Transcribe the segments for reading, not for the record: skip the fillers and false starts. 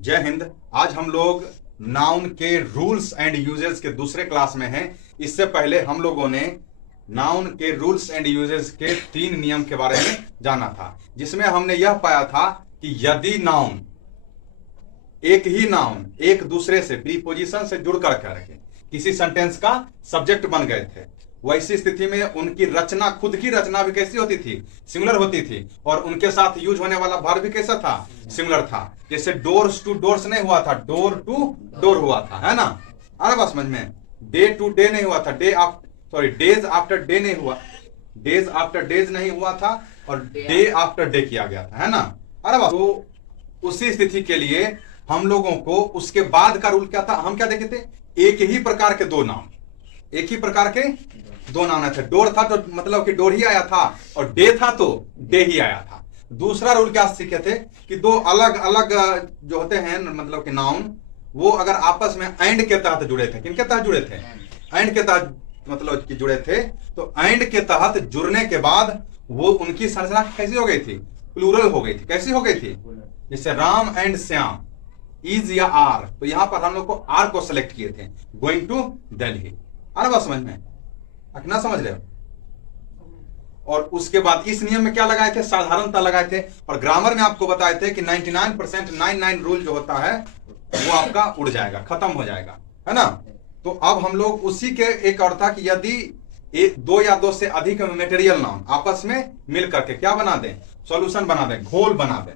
जय हिंद। आज हम लोग नाउन के रूल्स एंड यूजेस के दूसरे क्लास में हैं। इससे पहले हम लोगों ने नाउन के रूल्स एंड यूजेस के 3 नियम के बारे में जाना था, जिसमें हमने यह पाया था कि यदि नाउन एक ही नाउन एक दूसरे से प्रीपोजिशन से जुड़ कर के किसी सेंटेंस का सब्जेक्ट बन गए थे, वैसी स्थिति में उनकी रचना, खुद की रचना भी कैसी होती थी? सिंगुलर होती थी। और उनके साथ यूज होने वाला वर्ब भी कैसा था? सिंगुलर था। जैसे डोर्स टू डोर्स नहीं हुआ था, डोर टू डोर हुआ था, है ना? आ रहा बात समझ में? डे टू डे नहीं हुआ था, डेज आफ्टर डे नहीं हुआ, डेज आफ्टर डेज नहीं हुआ था, और डे आफ्टर डे किया गया था, है ना? अरे बात। तो उसी स्थिति के लिए हम लोगों को उसके बाद का रूल क्या था? हम क्या देखे थे? एक ही प्रकार के दो नाम, एक ही प्रकार के दो नाम थे। डोर था तो मतलब कि डोर ही आया था, और डे था तो डे ही आया था। दूसरा रूल क्या सीखे थे कि दो अलग अलग जो होते हैं मतलब कि नाउन, वो अगर आपस में एंड के तहत जुड़े थे, किनके तहत जुड़े थे? एंड के तहत मतलब कि जुड़े थे। तो एंड के तहत जुड़ने के बाद वो उनकी संरचना कैसी हो गई थी? प्लूरल हो गई थी। कैसी हो गई थी? जैसे राम एंड श्याम, इज या आर, तो यहां पर हम लोग को आर को सेलेक्ट किए थे, गोइंग टू दिल्ली। आ रहा बात समझ में? ना समझ रहे हो? और उसके बाद इस नियम में क्या लगाए थे? साधारणता लगाए थे। और ग्रामर में आपको बताए थे कि 99% 99 रूल जो होता है वो आपका उड़ जाएगा, खत्म हो जाएगा, है ना? तो अब हम लोग उसी के एक और था कि यदि दो या दो से अधिक मटेरियल नाउन आपस में मिल करके क्या बना दें? सॉल्यूशन बना दें, घोल बना दें।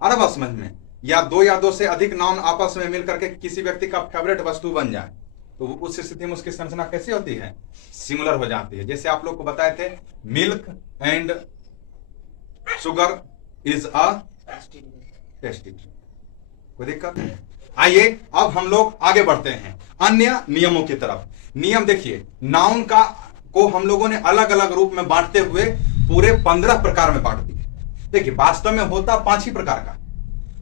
अरे बात समझ में? या दो से अधिक नाउन आपस में मिल करके किसी व्यक्ति का फेवरेट वस्तु बन जाए, तो उस स्थिति में उसकी संरचना कैसी होती है? सिमिलर हो जाती है। जैसे आप लोग को बताए थे, milk and sugar is a tasty. कोई दिक्कत? आइए अब हम लोग आगे बढ़ते हैं अन्य नियमों की तरफ। नियम देखिए, नाउन का को हम लोगों ने अलग अलग रूप में बांटते हुए पूरे 15 प्रकार में बांट दिए। देखिए, वास्तव में होता 5 ही प्रकार का: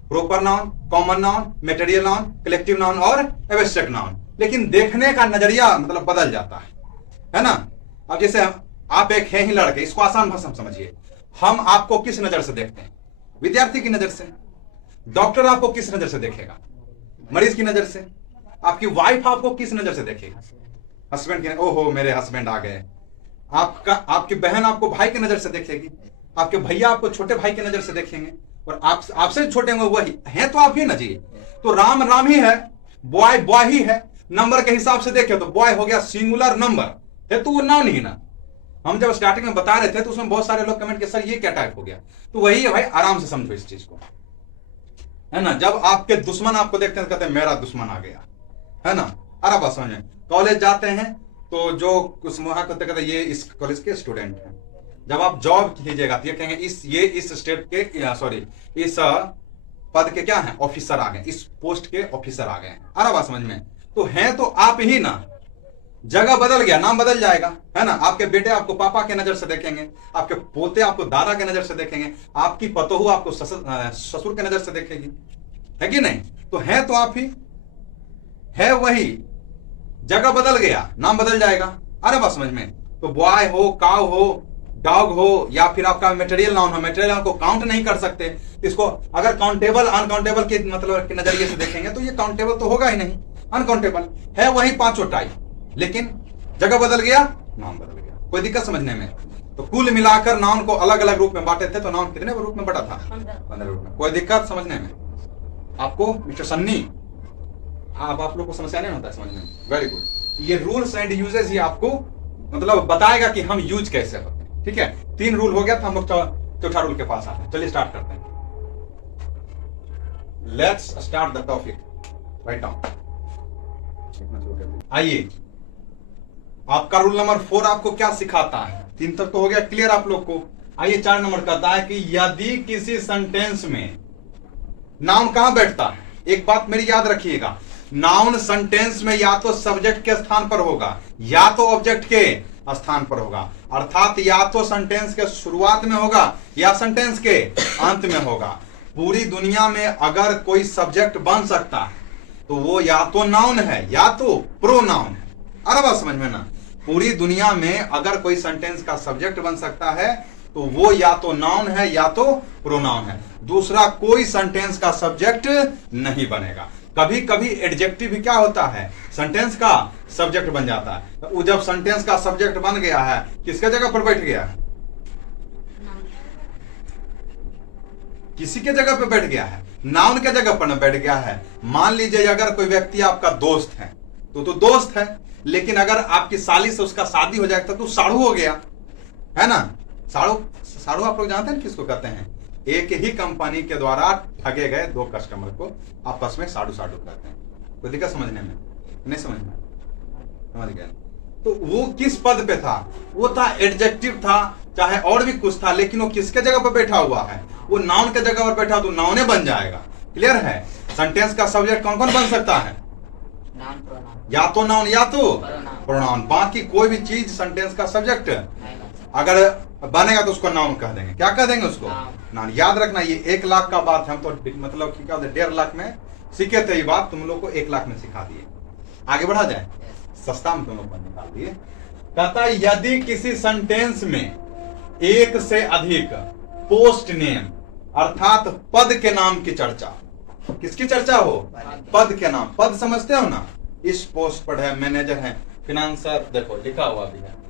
proper noun, common noun, material noun, collective noun और एब्स्ट्रैक्ट नाउन। लेकिन देखने का नजरिया मतलब बदल जाता है ना? अब जैसे आप एक हैं ही लड़के, इसको आसान भाषा में समझिए। हम आपको किस नजर से देखते हैं? विद्यार्थी की नजर से। डॉक्टर आपको किस नजर से देखेगा? मरीज की नजर से। आपकी वाइफ आपको किस नजर से देखेगी? हस्बैंड की, ओहो मेरे हस्बैंड आ गए। आपकी बहन आपको भाई की नजर से देखेगी। आपके भैया आपको छोटे भाई की नजर से देखेंगे, और आपसे छोटे होंगे वही हैं, तो आप ही ना जी। तो राम राम ही है, बॉय बॉय ही है। नंबर के हिसाब से देखे तो बॉय हो गया सिंगुलर नंबर है, तो वो नाउन ही ना। हम जब स्टार्टिंग में बता रहे थे तो उसमें बहुत सारे लोग कमेंट किए, सर ये क्या टाइप हो गया? तो वही है भाई, आराम से समझो इस चीज को, है ना? जब आपके दुश्मन आपको देखते हैं तो कहते हैं मेरा दुश्मन आ गया, है ना? अरे बात समझे। कॉलेज जाते हैं तो जो कुछ वहां कहते ये इस कॉलेज के स्टूडेंट हैं। जब आप जॉब कीजिएगा तो ये कहेंगे इस स्टेट के सॉरी इस पद के क्या है? ऑफिसर आ गए, इस पोस्ट के ऑफिसर आ गए। अरे बात समझ में? तो हैं तो आप ही ना। जगह बदल गया, नाम बदल जाएगा, है ना? आपके बेटे आपको पापा के नजर से देखेंगे, आपके पोते आपको दादा के नजर से देखेंगे, आपकी पतोहू आपको ससुर के नजर से देखेगी, है कि नहीं? तो है तो आप ही, है वही, जगह बदल गया, नाम बदल जाएगा। अरे बात समझ में? तो बॉय हो, काउ हो, डॉग हो, या फिर आपका मटेरियल नाउन हो, मटेरियल नाउन को काउंट नहीं कर सकते। इसको अगर काउंटेबल अनकाउंटेबल के मतलब के नजरिए से देखेंगे तो ये काउंटेबल तो होगा ही नहीं, अनकाउंटेबल है। वही 5 टाइप, लेकिन जगह बदल गया, नाम बदल गया। कोई दिक्कत समझने में? तो कुल मिलाकर नाउन को अलग अलग रूप में बांटे थे। तो नाउन कितने रूप में बटा था? 15 रूप में। कोई दिक्कत समझने में? आपको मिस्टर सन्नी, आप लोग को समस्या नहीं होता है समझने में? Very good. ये रूल्स एंड यूजेस ही आपको मतलब बताएगा कि हम यूज कैसे होते हैं। ठीक है, 3 रूल हो गया था, हम लोग चौथा रूल के पास आते हैं। चलिए स्टार्ट करते हैं। Let's start the topic. Write down. आइए, आपका रूल नंबर 4 आपको क्या सिखाता है? 3 तक तो हो गया क्लियर आप लोग को। आइए 4 नंबर कहता है कि यदि किसी सेंटेंस में नाउन कहां बैठता है? एक बात मेरी याद रखिएगा, नाउन सेंटेंस में या तो सब्जेक्ट के स्थान पर होगा या तो ऑब्जेक्ट के स्थान पर होगा। अर्थात या तो सेंटेंस के शुरुआत में होगा या सेंटेंस के अंत में होगा। पूरी दुनिया में अगर कोई सब्जेक्ट बन सकता है तो वो या तो नाउन है या तो प्रोनाउन है। अरे बात समझ में ना? पूरी दुनिया में अगर कोई सेंटेंस का सब्जेक्ट बन सकता है तो वो या तो नाउन है या तो प्रोनाउन है। दूसरा कोई सेंटेंस का सब्जेक्ट नहीं बनेगा। कभी कभी एडजेक्टिव भी क्या होता है, सेंटेंस का सब्जेक्ट बन जाता है। तो वो जब सेंटेंस का सब्जेक्ट बन गया है, किसके जगह पर बैठ गया है, किसी के जगह पे बैठ गया है, नाउन के जगह पर न बैठ गया है। मान लीजिए अगर कोई व्यक्ति आपका दोस्त है तो दोस्त है, लेकिन अगर आपकी साली से उसका शादी हो जाएगा तो साड़ू हो गया, है ना। साड़ू आप लोग जानते हैं किसको कहते हैं, एक ही कंपनी के द्वारा ठगे गए दो कस्टमर को आपस में साड़ू कहते हैं। कोई दिक्कत समझने में, नहीं समझ गया। तो वो किस पद पे था, वो था एडजेक्टिव था, चाहे और भी कुछ था, लेकिन वो किसके जगह पर बैठा हुआ है, वो नाउन के जगह पर बैठा, तो नाउने बन जाएगा। क्लियर है। सेंटेंस का सब्जेक्ट कौन कौन बन सकता है, या तो नाउन या तो प्रोनाउन। बाकी कोई भी चीज सेंटेंस का सब्जेक्ट अगर बनेगा तो उसको नाउन कह देंगे। क्या कह देंगे उसको, नाउन। याद रखना, ये 1 लाख का बात है, हम तो मतलब क्या 1.5 लाख में सीखे थे ये बात, तुम लोग को 1 लाख में सिखा दिए। आगे बढ़ा जाए, सस्ता में तुम लोग निकाल दिए। कहता है यदि किसी सेंटेंस में एक से अधिक पोस्ट नेम अर्थात पद के नाम की चर्चा, किसकी चर्चा हो, पद के नाम। पद समझते हो ना, इस पोस्ट पर है, मैनेजर है, फिनांसर, देखो लिखा हुआ भी है।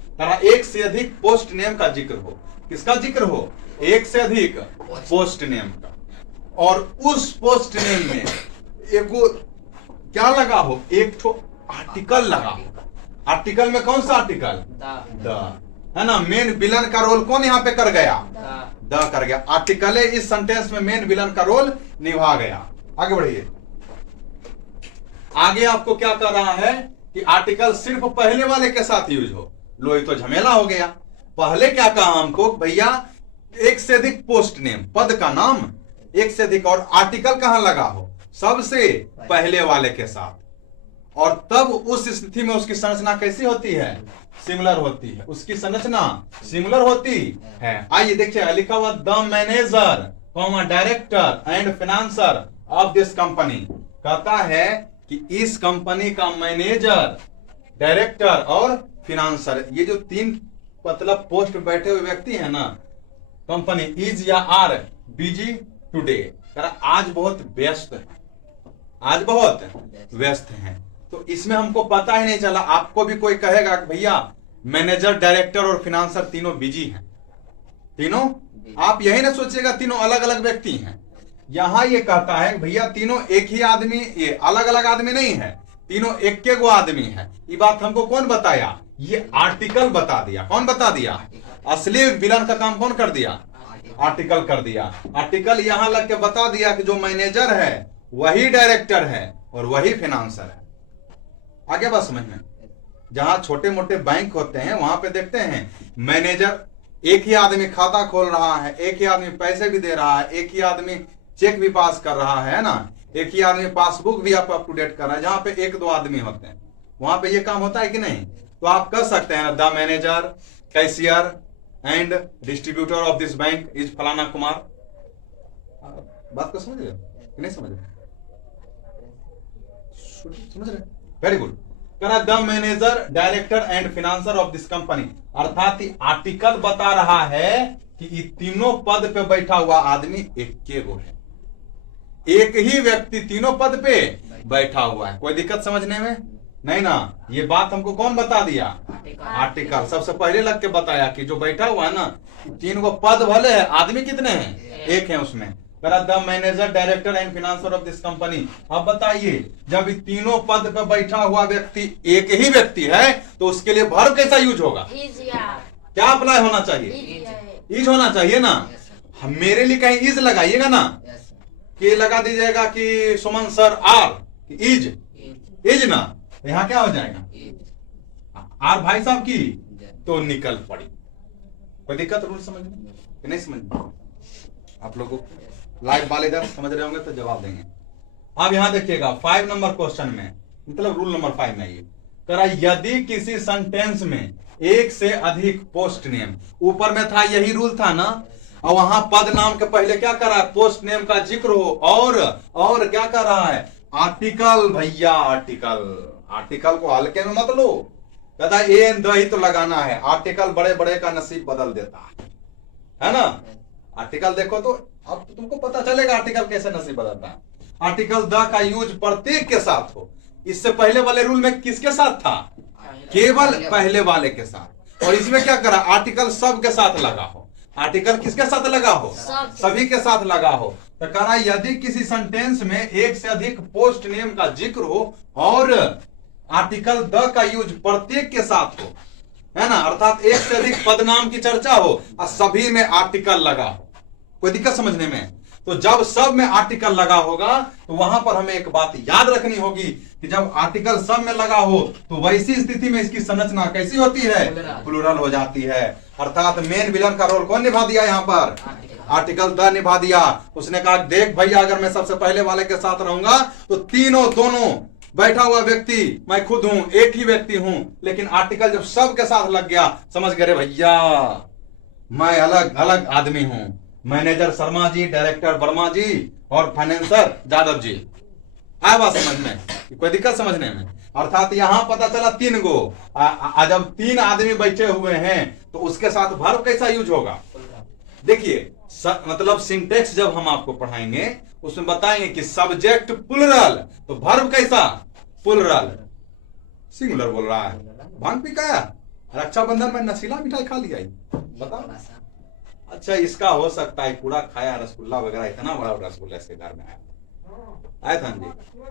एक से अधिक पोस्ट नेम का जिक्र हो, किसका जिक्र हो, एक से अधिक पोस्ट नेम का, और उस पोस्ट नेम में एक क्या लगा हो, एक तो आर्टिकल लगा हो। आर्टिकल में कौन सा आर्टिकल, द, है ना। मेन विलन का रोल कौन यहाँ पे कर गया, द कर गया। आर्टिकल इस सेंटेंस में मेन विलन का रोल निभा गया। आगे बढ़िए। आगे आपको क्या कर रहा है कि आर्टिकल सिर्फ पहले वाले के साथ यूज हो। लो ये तो झमेला हो गया। पहले क्या कहा हमको, भैया एक से अधिक पोस्ट नेम, पद का नाम एक से अधिक, और आर्टिकल कहां लगा हो, सबसे पहले वाले के साथ। और तब उस स्थिति में उसकी संरचना कैसी होती है, सिमिलर होती है। उसकी संरचना सिमिलर होती है। आइए देखिए, लिखा हुआ the manager, director and financer of this company. कहता है कि इस कंपनी का मैनेजर, डायरेक्टर और फिनांसर, ये जो 3 मतलब पोस्ट बैठे हुए व्यक्ति है ना, कंपनी इज या आर बिजी टुडे, आज बहुत व्यस्त है, आज बहुत व्यस्त है। तो इसमें हमको पता ही नहीं चला। आपको भी कोई कहेगा कि भैया मैनेजर, डायरेक्टर और फिनांसर तीनों बिजी हैं, तीनों, आप यही ना सोचिएगा तीनों अलग अलग व्यक्ति हैं। यहां ये कहता है भैया तीनों एक ही आदमी, ये अलग अलग आदमी नहीं है, तीनों एक के गो आदमी है। ये बात हमको कौन बताया, ये आर्टिकल बता दिया। कौन बता दिया, असली विलन का काम कौन कर दिया, आर्टिकल कर दिया। आर्टिकल यहां लग के बता दिया कि जो मैनेजर है वही डायरेक्टर है और वही फिनांसर है। आगे बात समझ में। जहां छोटे मोटे बैंक होते हैं वहां पे देखते हैं मैनेजर, एक ही आदमी खाता खोल रहा है, एक ही आदमी पैसे भी दे रहा है, एक ही आदमी चेक भी पास कर रहा है ना, एक ही आदमी पासबुक भी आप अप टू डेट कर रहा है। जहां पे 1-2 आदमी होते हैं वहां पे ये काम होता है कि नहीं। तो आप कह सकते हैं the manager, cashier and distributor of this bank is फलाना कुमार। बात को समझ रहे हो कि नहीं समझ रहे, समझ रहे, very good. The manager, director and financer of this company, अर्थात आर्टिकल बता रहा है कि ये तीनों पद पे बैठा हुआ आदमी एक के गो है, एक ही व्यक्ति तीनों पद पे बैठा हुआ है। कोई दिक्कत समझने में नहीं ना। ये बात हमको कौन बता दिया, आर्टिकल सबसे पहले लग के बताया कि जो बैठा हुआ है ना, 3 गो पद भले है, आदमी कितने हैं, एक है उसमें। The manager, director and financer of this company. अब बताइए जब तीनों पद पे बैठा हुआ व्यक्ति एक ही व्यक्ति है तो उसके लिए वर्ब कैसा यूज होगा, क्या अप्लाई होना चाहिए, इज होना चाहिए ना। हम मेरे लिए कहीं इज लगाइएगा ना, कि लगा दीजिएगा कि सुमन सर आर, इज ना, यहां क्या हो जाएगा, आर भाई साहब की, तो निकल पड़ी। कोई दिक्कत रूल समझ में कि नहीं समझ में, आप लोगों को लाइव वाले इधर समझ रहे होंगे तो जवाब देंगे। अब यहां देखिएगा 5 नंबर क्वेश्चन में, मतलब रूल नंबर 5 में, ये करा यदि किसी सेंटेंस में एक से अधिक पोस्ट नेम, ऊपर में था यही रूल था ना, और वहां पद नाम के पहले क्या कर रहा है, पोस्ट नेम का जिक्र हो, और क्या कर रहा है, आर्टिकल। भैया आर्टिकल को हल्के में मत लो, कहता ए एन द ही तो लगाना है। आर्टिकल बड़े बड़े का नसीब बदल देता है ना। आर्टिकल देखो तो अब तुमको पता चलेगा आर्टिकल कैसे नसीब बदलता है। आर्टिकल द का यूज प्रत्येक के साथ हो। इससे पहले वाले रूल में किसके साथ था? केवल पहले वाले के साथ। और इसमें क्या करा? आर्टिकल सब के साथ लगा हो। आर्टिकल किसके साथ लगा हो? सभी के साथ लगा हो। तो कह रहा यदि किसी सेंटेंस में एक से अधिक पोस्ट नेम का जिक्र हो और आर्टिकल द का यूज प्रत्येक के साथ हो, है ना, अर्थात एक से अधिक पदनाम की चर्चा हो और सभी में आर्टिकल लगा हो। कोई दिक्कत समझने में? तो जब सब में आर्टिकल लगा होगा तो वहां पर हमें एक बात याद रखनी होगी कि जब आर्टिकल सब में लगा हो तो वैसी स्थिति में इसकी संरचना कैसी होती है? प्लूरल हो जाती है। अर्थात मेन विलन का रोल कौन निभा दिया यहाँ पर? आर्टिकल द निभा दिया। उसने कहा देख भैया, अगर मैं सबसे पहले वाले के साथ रहूंगा तो तीनों दोनों बैठा हुआ व्यक्ति मैं खुद हूं, एक ही व्यक्ति हूं। लेकिन आर्टिकल जब सब के साथ लग गया, समझ गए भैया मैं अलग अलग आदमी हूं। मैनेजर शर्मा जी, डायरेक्टर वर्मा जी और फाइनेंसर यादव जी। आया बात समझ में? कोई दिक्कत समझने में? अर्थात यहां पता चला तीन गो। जब तीन आदमी बैठे हुए हैं तो उसके साथ वर्ब कैसा यूज होगा? देखिए मतलब सिंटेक्स जब हम आपको पढ़ाएंगे उसमें बताएंगे कि सब्जेक्ट प्लुरल तो वर्ब कैसा? प्लुरल। सिंगुलर बोल रहा है। भांग पी का रक्षाबंधन में नशीला मिठाई खा लिया, बताओ। अच्छा, इसका हो सकता है पूरा खाया रसगुल्ला वगैरह, इतना बड़ा रसगुल्ला इसके घर में आया था जी।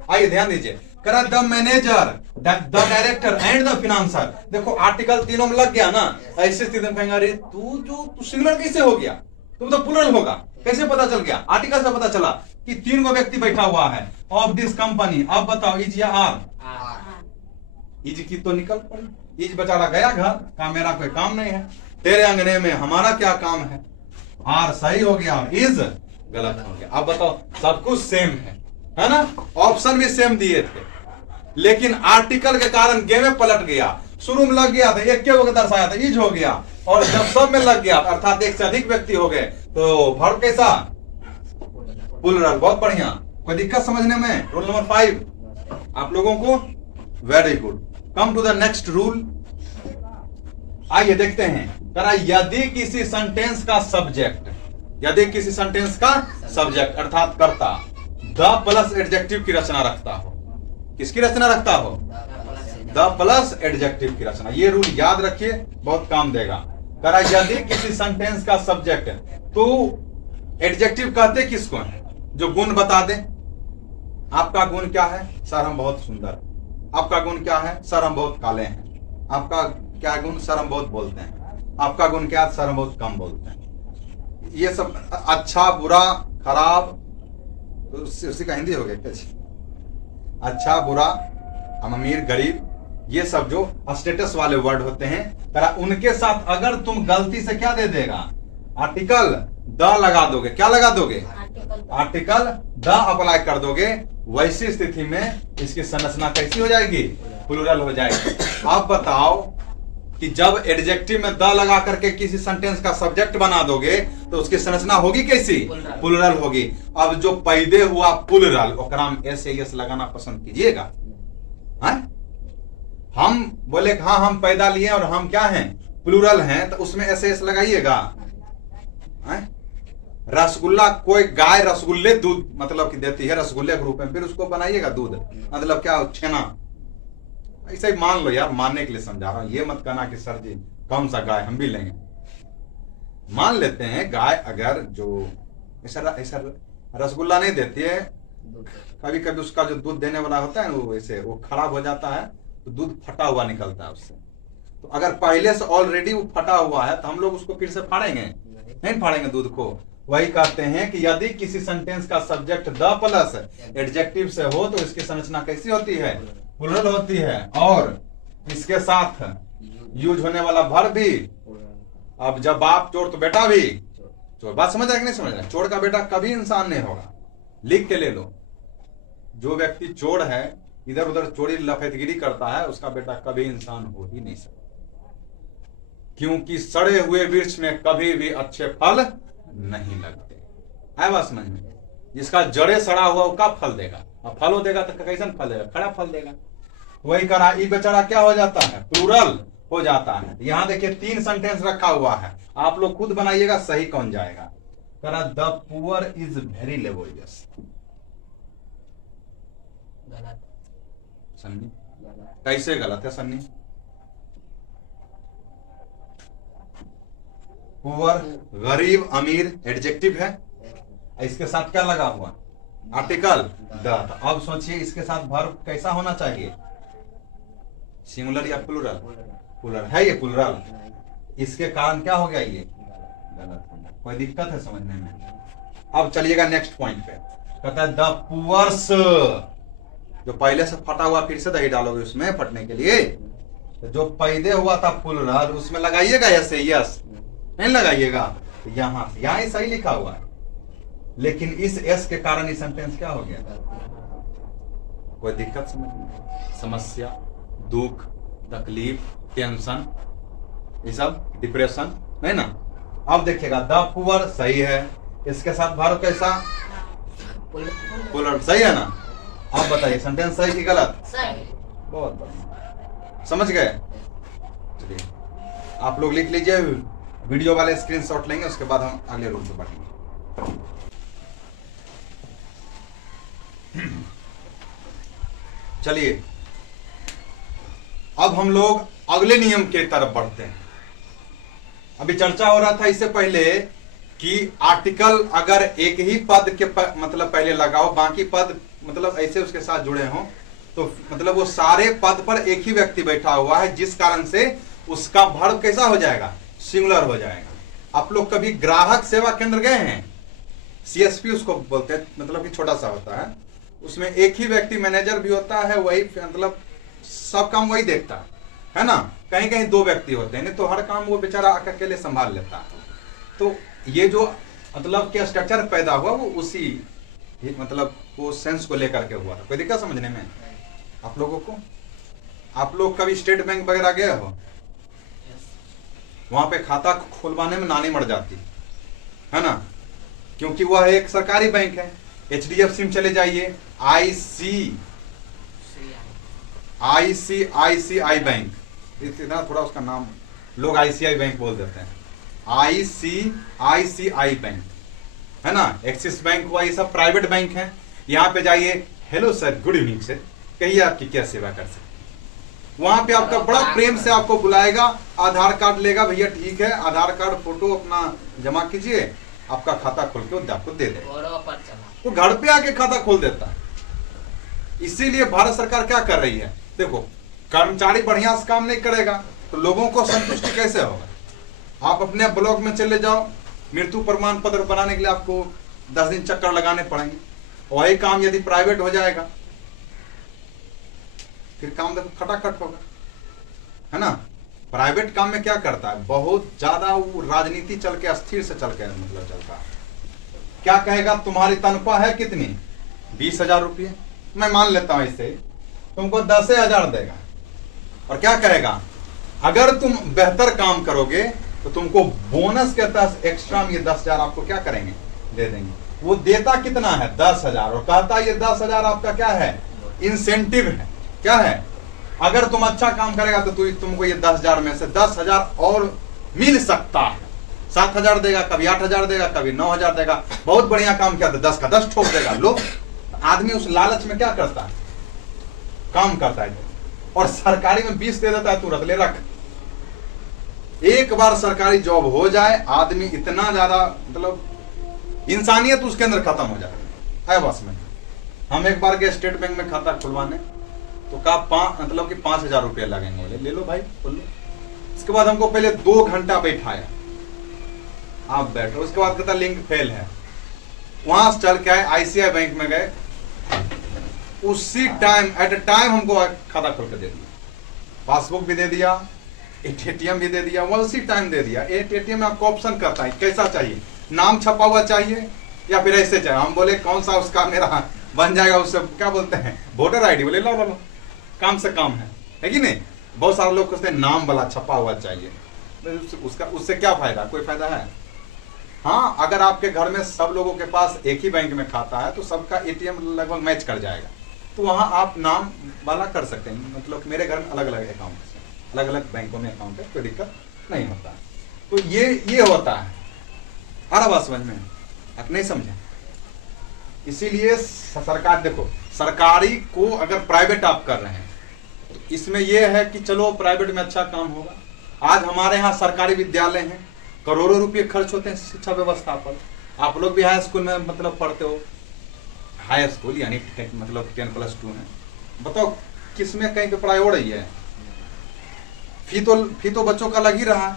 आइए ध्यान दीजिए, करा the manager, the director and the financer. देखो आर्टिकल तीनों में लग गया ना, ऐसे स्थिति में कहेंगे अरे तू सिंगुलर कैसे हो गया? तुम तो प्लुरल होगा। कैसे पता चल गया? आर्टिकल से पता चला कि तीन गो व्यक्ति बैठा हुआ है ऑफ दिस कंपनी। अब बताओ इज या आर? इज की तो निकल पड़ी। इज बेचारा गया घर, कहा मेरा कोई काम नहीं है, तेरे अंगने में हमारा क्या काम है। आर सही हो गया, इज गलत हो गया। अब बताओ सब कुछ सेम है ना? ऑप्शन भी सेम दिए थे, लेकिन आर्टिकल के कारण गेम में पलट गया। शुरू में लग गया था एक के होकर दर्शाया था, इज हो गया, और जब सब में लग गया अर्थात एक से अधिक व्यक्ति हो गए तो वर्ब कैसा? प्लुरल। बहुत बढ़िया। कोई दिक्कत समझने में? रूल नंबर 5 आप लोगों को very good. Come to the next rule. आइए देखते हैं, करा यदि किसी सेंटेंस का सब्जेक्ट, यदि किसी सेंटेंस का सब्जेक्ट अर्थात कर्ता द प्लस एडजेक्टिव की रचना रखता हो। किसकी रचना रखता हो? द प्लस एडजेक्टिव की रचना। ये रूल याद रखिए, बहुत काम देगा। करा यदि किसी सेंटेंस का सब्जेक्ट, तो एडजेक्टिव कहते किसको है? जो गुण बता दे। आपका गुण क्या है? सर हम बहुत सुंदर। आपका गुण क्या है? सर हम बहुत काले हैं। आपका क्या गुण? सर हम बहुत बोलते हैं। आपका गुण क्या? सर हम बहुत कम बोलते हैं। ये सब अच्छा, बुरा, खराब, उसी का हिंदी हो गया कैसे? अच्छा, बुरा, हम अमीर, गरीब, ये सब जो स्टेटस वाले वर्ड होते हैं, उनके साथ अगर तुम गलती से क्या दे देगा? आर्टिकल द लगा दोगे। क्या लगा दोगे? आर्टिकल द अप्लाई कर दोगे, वैसी स्थिति में इसकी संरचना कैसी हो जाएगी? प्लुरल हो जाएगी। आप बताओ कि जब एडजेक्टिव में द लगा करके किसी सेंटेंस का सब्जेक्ट बना दोगे तो उसकी संरचना होगी कैसी? प्लुरल होगी। अब जो पैदे हुआ प्लुरल, ओकरा में एस या एस लगाना पसंद कीजिएगा। हम बोले हाँ हम पैदा लिए और हम क्या हैं? प्लुरल हैं, तो उसमें एस एस लगाइएगा। रसगुल्ला, कोई गाय रसगुल्ले दूध मतलब कि देती है रसगुल्ले के रूप में, फिर उसको बनाइएगा दूध, मतलब क्या? छेना। ऐसा ही मान लो यार, मानने के लिए समझा रहा हूं। ये मत कहना कि सर जी कौन सा गाय, हम भी लेंगे। मान लेते हैं गाय अगर जो ऐसा रसगुल्ला नहीं देती है, कभी कभी उसका जो दूध देने वाला होता है ना, वो वैसे वो खराब हो जाता है तो दूध फटा हुआ निकलता है उससे। तो अगर पहले से ऑलरेडी वो फटा हुआ है तो हम लोग उसको फिर से फाड़ेंगे? नहीं फाड़ेंगे दूध को। वही कहते हैं कि यदि किसी सेंटेंस का सब्जेक्ट द प्लस एडजेक्टिव से हो तो इसकी संरचना कैसी होती है? प्लुरल होती है, और इसके साथ यूज होने वाला वर्ब भी। अब जब बाप चोर तो बेटा भी चोर। बात समझ रहे कि नहीं समझ रहे? चोर का बेटा कभी इंसान नहीं होगा। लिख के ले लो, जो व्यक्ति चोर है, इधर उधर चोरी लफेदगिरी करता है, उसका बेटा कभी इंसान हो ही नहीं सकता। क्योंकि सड़े हुए वृक्ष में कभी भी अच्छे फल नहीं लगते। है बात समझ में? जिसका जड़े सड़ा हुआ वो कब फल देगा? अब फल देगा तो कैसन फल देगा? खड़ा फल देगा। वही करा, ई बेचारा क्या हो जाता है? प्लुरल हो जाता है। यहाँ देखिए 3 सेंटेंस रखा हुआ है, आप लोग खुद बनाइएगा सही कौन जाएगा। करा the poor is very laborious. Sunny कैसे गलत है सन्नी? पुअर गरीब अमीर एडजेक्टिव है, इसके साथ क्या लगा हुआ? Article the. तो अब सोचिए इसके साथ वर्ब कैसा होना चाहिए? सिंगुलर या प्लूरल? प्लूरल है ये प्लूरल, इसके कारण क्या हो गया ये गलत हो गया। कोई दिक्कत है समझने में? अब चलिएगा नेक्स्ट पॉइंट पे, कहता है द पुअर्स, जो पहले से फटा हुआ फिर से दही डालोगे उसमें फटने के लिए, तो जो पैदे हुआ था प्लूरल उसमें लगाइएगा ऐसे यस, नहीं लगाइएगा यहां से, यहां सही लिखा हुआ है, लेकिन इस एस के कारण ये सेंटेंस क्या हो गया? कोई दिक्कत समझ? समस्या, दुख, तकलीफ, टेंशन, ये सब डिप्रेशन, नहीं ना? अब देखिएगा द पुअर सही है, इसके साथ वर्ब कैसा? प्लूरल सही है ना? आप बताइए सेंटेंस सही कि गलत? सही। बहुत बढ़िया, समझ गए? चलिए आप लोग लिख लीजिए, वीडियो वाले स्क्रीनशॉट लेंगे, उसके बाद हम अगले रूल पे बढ़ेंगे। चलिए अब हम लोग अगले नियम के तरफ बढ़ते हैं। अभी चर्चा हो रहा था इससे पहले कि आर्टिकल अगर एक ही पद के मतलब पहले लगाओ, बाकी पद मतलब ऐसे उसके साथ जुड़े हों, तो मतलब वो सारे पद पर एक ही व्यक्ति बैठा हुआ है, जिस कारण से उसका वर्ब कैसा हो जाएगा? सिंगुलर हो जाएगा। आप लोग कभी ग्राहक सेवा केंद्र गए हैं? सीएसपी उसको बोलते हैं, मतलब कि छोटा सा होता है, उसमें एक ही व्यक्ति मैनेजर भी होता है, वही मतलब सब काम वही देखता है ना? कहीं कहीं दो व्यक्ति होते हैं, नहीं तो हर काम वो बेचारा अकेले संभाल लेता है। तो ये जो मतलब क्या स्ट्रक्चर पैदा हुआ वो उसी मतलब वो सेंस को लेकर के हुआ था। कोई दिक्कत समझने में आप लोगों को? आप लोग कभी स्टेट बैंक वगैरह गए हो? वहां पे खाता खुलवाने में नानी मर जाती है ना, क्योंकि वह एक सरकारी बैंक है। एचडीएफसी में चले जाइए, आईसीआईसीआई बैंक, इतना थोड़ा उसका नाम लोग आईसीआई बैंक बोल देते हैं, आईसीआईसीआई बैंक है ना। एक्सिस बैंक हुआ, ये सब प्राइवेट बैंक है। यहाँ पे जाइए, hello sir, good evening sir, कहिए आपकी क्या सेवा कर सकते। वहां पे आपका बड़ा प्रेम से आपको बुलाएगा, आधार कार्ड लेगा, भैया ठीक है आधार कार्ड फोटो अपना जमा कीजिए, आपका खाता खोल के आपको दे देगा। वो घर पे आके खाता खोल देता है। इसीलिए भारत सरकार क्या कर रही है, देखो कर्मचारी बढ़िया से काम नहीं करेगा तो लोगों को संतुष्टि कैसे होगा? आप अपने ब्लॉक में चले जाओ, मृत्यु प्रमाण पत्र बनाने के लिए आपको 10 दिन चक्कर लगाने पड़ेंगे। वही काम यदि प्राइवेट हो जाएगा फिर काम देखो खटाखट होगा, है ना। प्राइवेट काम में क्या करता है, बहुत ज्यादा वो राजनीति चल के अस्थिर से चल के मतलब चलता है। क्या कहेगा, तुम्हारी तनख्वाह है कितनी, 20,000 रुपये, मैं मान लेता हूं इससे, तुमको 10,000 देगा। और क्या कहेगा, अगर तुम बेहतर काम करोगे तो तुमको बोनस के तहत एक्स्ट्रा में ये 10,000 आपको क्या करेंगे, दे देंगे। वो देता कितना है, 10,000, और कहता ये 10,000 आपका क्या है, इंसेंटिव है। क्या है, अगर तुम अच्छा काम करेगा तो तुमको ये 10,000 में से 10,000 और मिल सकता है। 7,000 देगा, कभी 8,000 देगा, कभी 9,000 देगा। बहुत बढ़िया काम किया तो 10 का 10 ठोक देगा। लोग आदमी उस लालच में क्या करता है, काम करता है। और सरकारी में 20 दे देता है, तुरंत ले रख। एक बार सरकारी जॉब हो जाए, आदमी इतना ज्यादा मतलब इंसानियत उसके अंदर खत्म हो जाए है बस में। हम एक बार गए स्टेट बैंक में खाता खुलवाने, तो कहा मतलब कि 5,000 रुपया लगेंगे। बोले ले लो भाई, खोल लो। इसके बाद हमको पहले 2 घंटा बैठाया, आप बैठो। उसके बाद कहता लिंक फेल है। वहां से चल के आए, आईसीआई बैंक में गए, उसी टाइम एट ए टाइम हमको खाता खोल के दे दिया, पासबुक भी दे दिया, एटीएम भी दे दिया, वो उसी टाइम दे दिया। एटीएम में आपको ऑप्शन करता है कैसा चाहिए, नाम छपा हुआ चाहिए या फिर ऐसे चाहिए। हम बोले कौन सा उसका मेरा बन जाएगा, उससे क्या बोलते हैं, वोटर आईडी। बोले लो लो लो, काम से काम है कि नहीं। बहुत सारे लोग कहते हैं नाम वाला छपा हुआ चाहिए, उसका उससे क्या फायदा, कोई फायदा है? हाँ, अगर आपके घर में सब लोगों के पास एक ही बैंक में खाता है तो सबका एटीएम लगभग मैच कर जाएगा, तो वहां आप नाम वाला कर सकते हैं। मतलब मेरे घर में अलग अलग अकाउंट है, अलग अलग बैंकों में अकाउंट है, कोई दिक्कत नहीं होता। तो ये होता है। आ रहा बात समझ में? आप नहीं समझे। इसीलिए सरकार, देखो सरकारी को अगर प्राइवेट आप कर रहे हैं तो इसमें यह है कि चलो प्राइवेट में अच्छा काम होगा। आज हमारे यहाँ सरकारी विद्यालय हैं, करोड़ों रुपए खर्च होते हैं शिक्षा व्यवस्था पर। आप लोग भी हाई स्कूल में मतलब पढ़ते हो, हाई स्कूल यानी मतलब 10+2 में, बताओ किसमें कहीं पे पढ़ाई हो रही है? फी तो बच्चों का लग ही रहा है,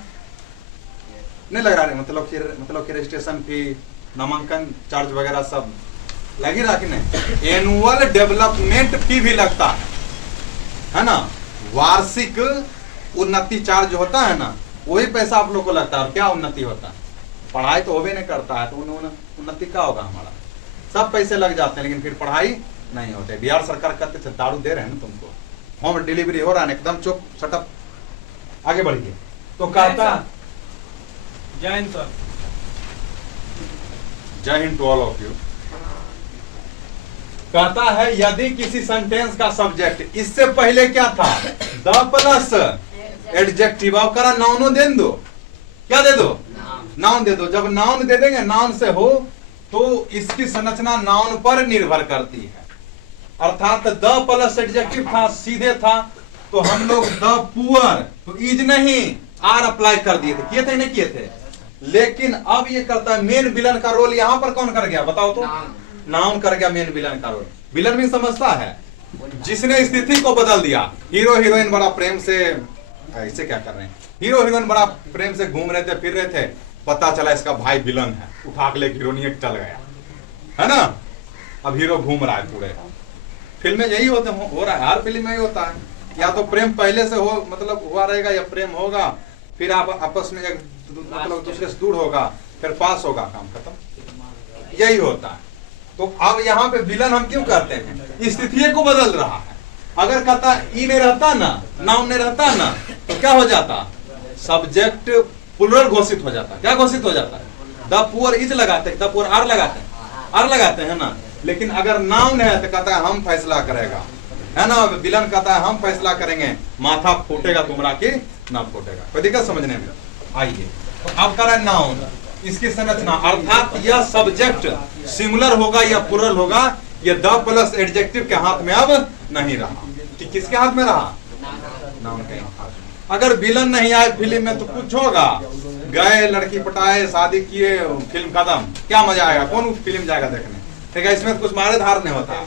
नहीं लग रहा है? मतलब कि रजिस्ट्रेशन फी, नामांकन चार्ज वगैरह सब लग ही रहा कि नहीं? एनुअल डेवलपमेंट फी भी लगता है ना? वार्षिक उन्नति चार्ज होता है ना, वही पैसा आप लोग को लगता है। और क्या उन्नति होता है? पढ़ाई तो होवे नहीं करता है, तो उन्नति क्या होगा हमारा? सब पैसे लग जाते हैं लेकिन फिर पढ़ाई नहीं होते। बिहार सरकार कहते थे दारू दे रहे हैं ना तुमको, होम डिलीवरी हो रहा है, एकदम चुप शटअप, आगे बढ़िए। तो कहता, जय हिंद सर। जय हिंद टू ऑल ऑफ यू। कहता है यदि किसी सेंटेंस का सब्जेक्ट, इससे पहले क्या था? द प्लस एडजेक्टिव, अब करा नाउनो दे दो। क्या दे दो? नाउन दे दो। जब नाउन दे देंगे, नाउन से हो, तो इसकी संरचना नाउन पर निर्भर करती है। अर्थात द प्लस एडजेक्टिव था, सीधे था, तो हम लोग द पुअर, तो इज नहीं आर अप्लाई कर दिए थे, किए थे नहीं किए थे? लेकिन अब ये करता है मेन विलन का रोल यहां पर कौन कर गया बताओ तो? नाउन कर गया मेन विलन का रोल। विलन भी समझता है, जिसने स्थिति को बदल दिया। हीरो हीरोइन बड़ा प्रेम से, ऐसे क्या कर रहे हैं, हीरो हीरोइन बड़ा प्रेम से घूम रहे थे, फिर रहे थे, पता चला इसका भाई विलन है, उठा के लेके हीरोइन चल गया, है ना? अब हीरो घूम रहा है पूरे फिल्म में। यही होता हो रहा है, हर फिल्म में ही होता है। या तो प्रेम पहले से हो, मतलब हुआ रहेगा, या प्रेम होगा, फिर आप आपस में एक मतलब दूसरे से दूर होगा, फिर पास होगा, काम खत्म। यही होता है। तो अब यहाँ पे विलन हम क्यों करते हैं? स्थिति को बदल रहा है। अगर कहता ई नहीं रहता ना, नाउन नहीं रहता ना, तो क्या हो जाता? सब्जेक्ट प्लुरल घोषित हो जाता। क्या घोषित हो जाता है? द पुअर इज लगाते हैं, द पुअर आर लगाते हैं ना। लेकिन अगर नाउन है तो कहता है हम फैसला करेगा, है ना? विलन कहता है हम फैसला करेंगे, माथा फूटेगा तुम्हारा कि ना फूटेगा। कोई दिक्कत समझने में? आइए, तो अब करें नाउन, इसकी संरचना, अर्थात यह सब्जेक्ट सिंगुलर होगा या प्लुरल होगा, यह द प्लस एडजेक्टिव के हाथ में अब नहीं रहा। कि किसके हाथ में रहा? नाउन के हाथ में। अगर विलन नहीं आए फिल्म में तो कुछ होगा, गए लड़की पटाए शादी किए, फिल्म खत्म, क्या मजा आएगा? कौन फिल्म जाएगा देखने? ठीक है, इसमें कुछ मारे धार नहीं होता।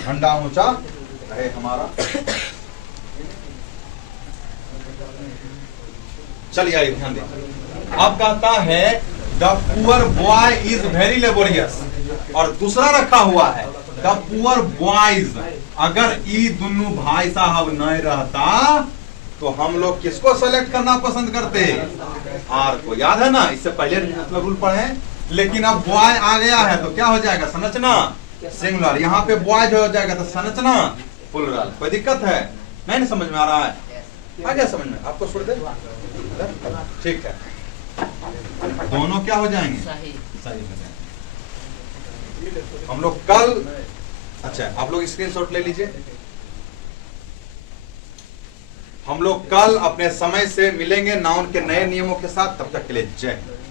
झंडा ऊंचा रहे हमारा। चलिए आइए ध्यान दीजिए। अब कहता है the poor boy is very laborious, और दूसरा रखा हुआ है द पुअर बॉयज। अगर ई दोनों भाई साहब नहीं रहता तो हम लोग किसको सेलेक्ट करना पसंद करते? आर को। याद है ना, इससे पहले मतलब रूल पढ़े। लेकिन अब बॉय आ गया है तो क्या हो जाएगा? संरचना सिंगुलर। यहाँ पे बॉयज हो जाएगा तो संरचना प्लुरल। कोई दिक्कत है? नहीं समझ में आ रहा है? आ गया समझ में? आपको सुन दे? ठीक है, दोनों क्या हो जाएंगे? सही हो जाएंगे। हम लोग कल, अच्छा आप लोग स्क्रीनशॉट ले लीजिए। हम लोग कल अपने समय से मिलेंगे नाउन के नए नियमों के साथ। तब तक के लिए जय हिंद।